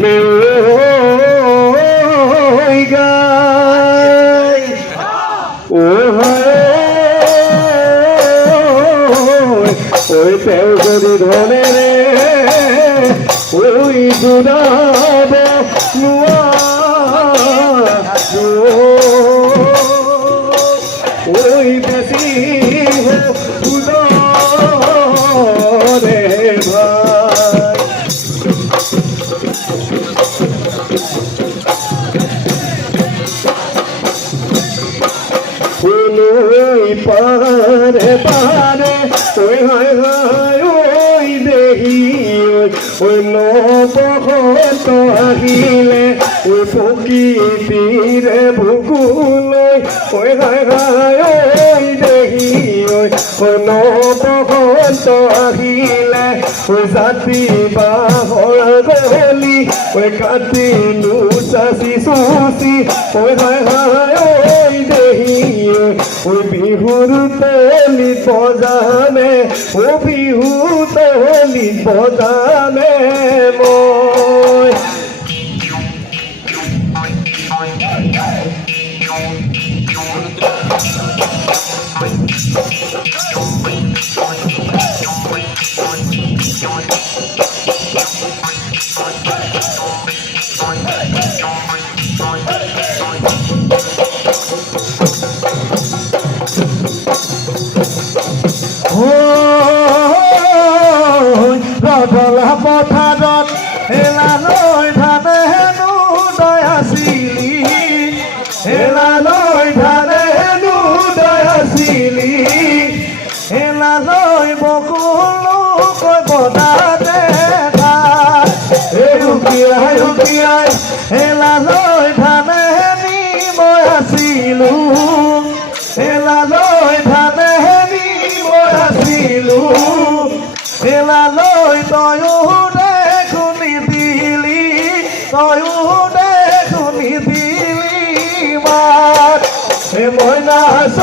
में गाय ओ ওই তেও যদি ধনে রে ওই গুদাব নোয়া ওই বেশি উদরে ভাই ওই পারে পারে ওই হায় হায় ওই দেহি ওই নবহত আহিলে ওই প্রকৃতিরে ভূগোল ওই হায় হায় ওই দেহি ওই নবহত আহিলে ওই জাতি বাহর গলি ওই কাটি নুচাচি চুচি ওই হায় হায় ওই দেহি ওই বিহুর তলি বজানে ও বিহু তলি বজানে মই ৰধলা পথাৰত হেলালৈ ধানে হেনো দয়াছিলি হেলালৈ ধানে হেনো দয়াছিলি হেলালৈ বকুলোকৈ বদাতে হুকিয়াই হুকিয়াই হেলালৈ ধানে হেনি মই আছিলো হেলালৈ ধানে হেনি মই আছিলো হেলালৈ তয়ো দেখোনি দিলি তয়ো দেখোনি দিলি মাত হে মই নাচ